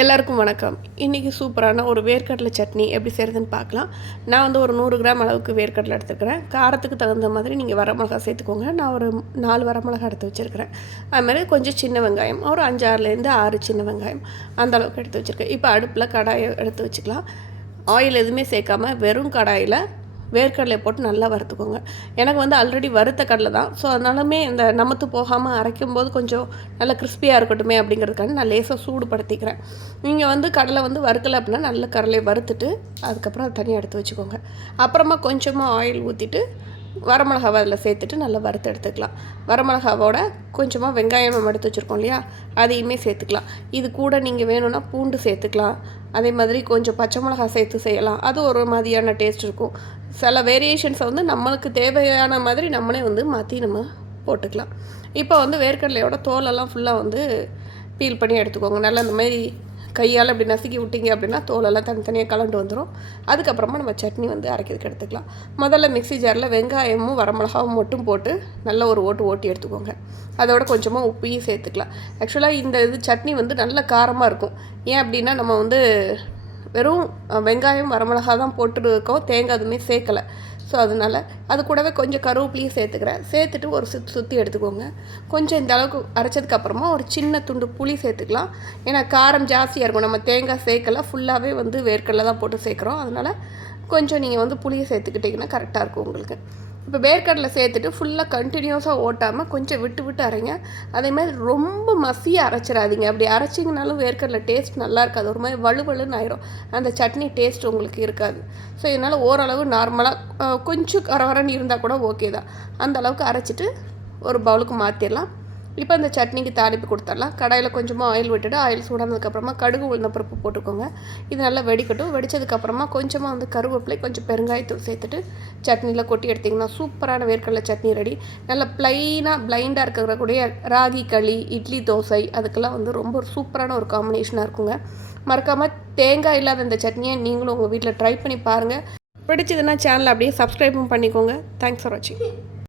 எல்லாருக்கும் வணக்கம். இன்றைக்கி சூப்பரான ஒரு வேர்க்கடலை சட்னி எப்படி செய்கிறதுன்னு பார்க்கலாம். நான் வந்து ஒரு நூறு கிராம் அளவுக்கு வேர்க்கடலை எடுத்துக்கிறேன் காரத்துக்கு தகுந்த மாதிரி நீங்கள் வரமிளகா சேர்த்துக்கோங்க. நான் ஒரு நாலு வரமிளகா எடுத்து வச்சுருக்கிறேன். அதுமாதிரி கொஞ்சம் சின்ன வெங்காயம் ஒரு அஞ்சாறுலேருந்து ஆறு சின்ன வெங்காயம் அந்த அளவுக்கு எடுத்து வச்சுருக்கேன். இப்போ அடுப்பில் கடாயை எடுத்து வச்சுக்கலாம். ஆயில் எதுவுமே சேர்க்காம வெறும் கடாயில் வேர்க்கடலை போட்டு நல்லா வறுத்துக்கோங்க. எனக்கு வந்து ஆல்ரெடி வறுத்த கடலை தான். ஸோ அதனாலுமே இந்த நமத்து போகாமல் அரைக்கும் போது கொஞ்சம் நல்லா கிறிஸ்பியாக இருக்கட்டுமே அப்படிங்கிறதுக்காக நான் லேசாக சூடுபடுத்திக்கிறேன். நீங்கள் வந்து கடலை வந்து வறுக்கலை அப்படின்னா நல்ல கடலையை வறுத்துட்டு அதுக்கப்புறம் அதை தனியாக எடுத்து வச்சுக்கோங்க. அப்புறமா கொஞ்சமாக ஆயில் ஊற்றிட்டு வரமிளகாவை அதில் சேர்த்துட்டு நல்லா வறுத்து எடுத்துக்கலாம். வரமிளகாவோட கொஞ்சமாக வெங்காயம் நம்ம எடுத்து வச்சுருக்கோம் இல்லையா? அதையுமே சேர்த்துக்கலாம். இது கூட நீங்கள் வேணும்னா பூண்டு சேர்த்துக்கலாம். அதே மாதிரி கொஞ்சம் பச்சை மிளகா சேர்த்து செய்யலாம். அது ஒரு மாதிரியான டேஸ்ட் இருக்கும். சில வேரியேஷன்ஸை வந்து நம்மளுக்கு தேவையான மாதிரி நம்மளே வந்து மாற்றி நம்ம போட்டுக்கலாம். இப்போ வந்து வேர்க்கடலையோட தோலெல்லாம் ஃபுல்லாக வந்து பீல் பண்ணி எடுத்துக்கோங்க. நல்லா இந்த மாதிரி கையால் இப்படி நசுக்கி விட்டீங்க அப்படின்னா தோலெல்லாம் தனித்தனியாக கலண்டு வந்துடும் அதுக்கப்புறமா நம்ம சட்னி வந்து அரைக்கிறதுக்கு எடுத்துக்கலாம். முதல்ல மிக்ஸி ஜாரில் வெங்காயமும் வரமிளகாவும் மட்டும் போட்டு நல்ல ஒரு ஓட்டு ஓட்டி எடுத்துக்கோங்க. அதோட கொஞ்சமாக உப்பையும் சேர்த்துக்கலாம். ஆக்சுவலாக இந்த இது சட்னி வந்து நல்ல காரமாக இருக்கும். ஏன் அப்படின்னா நம்ம வந்து வெறும் வெங்காயம் வரமிளகா தான் போட்டுருக்கோம். தேங்காய் எதுவுமே சேர்க்கலை. ஸோ அதனால் அது கூடவே கொஞ்சம் கருவேப்பிலையும் சேர்த்துக்கிறேன். சேர்த்துட்டு ஒரு சுற்றி சுற்றி எடுத்துக்கோங்க. கொஞ்சம் இந்த அளவுக்கு அரைச்சதுக்கப்புறமா ஒரு சின்ன துண்டு புளி சேர்த்துக்கலாம். ஏன்னா காரம் ஜாஸ்தியாக இருக்கும். நம்ம தேங்காய் சேர்க்கல. ஃபுல்லாகவே வந்து வேர்க்கடலை தான் போட்டு சேர்க்குறோம். அதனால் கொஞ்சம் நீங்கள் வந்து புளியை சேர்த்துக்கிட்டிங்கன்னா கரெக்டாக இருக்கும் உங்களுக்கு. இப்போ வேர்க்கடலை சேர்த்துட்டு ஃபுல்லாக கண்டினியூஸாக ஓட்டாமல் கொஞ்சம் விட்டு விட்டு அரைங்க. அதே மாதிரி ரொம்ப மசியாக அரைச்சிடாதீங்க. அப்படி அரைச்சிங்கனாலும் வேர்க்கடலை டேஸ்ட் நல்லா இருக்காது. ஒரு மாதிரி வலுவலுன்னு ஆயிரும். அந்த சட்னி டேஸ்ட் உங்களுக்கு இருக்காது. ஸோ இதனால் ஓரளவு நார்மலாக கொஞ்சம் கரகரன்னு இருந்தால் கூட ஓகே தான். அந்த அளவுக்கு அரைச்சிட்டு ஒரு பவுலுக்கு மாற்றிடலாம் இப்போ அந்த சட்னிக்கு தாளிப்பு கொடுத்துடலாம். கடாயில் கொஞ்சமாக ஆயில் விட்டுட்டு ஆயில் சூடானதுக்கப்புறமா கடுகு உளுந்த பருப்பு போட்டுக்கோங்க. இது நல்லா வெடிக்கட்டும். வெடித்ததுக்கப்புறமா கொஞ்சமாக வந்து கருவேப்பிலை கொஞ்சம் பெருங்காயத்தூள் சேர்த்துட்டு சட்னியில் கொட்டி எடுத்திங்கன்னா சூப்பரான வேர்க்கடலை சட்னி ரெடி. நல்லா ப்ளைனாக பிளைண்டாக இருக்கக்கூடிய ராகி களி இட்லி தோசை அதுக்கெல்லாம் வந்து ரொம்ப சூப்பரான ஒரு காம்பினேஷனாக இருக்குங்க. மறக்காமல் தேங்காய் இல்லாத இந்த சட்னியை நீங்களும் உங்கள் வீட்டில் ட்ரை பண்ணி பாருங்கள் பிடிச்சதுன்னா சேனலை அப்படியே சப்ஸ்கிரைபும் பண்ணிக்கோங்க. தேங்க்ஸ் ஃபார் வாட்சிங்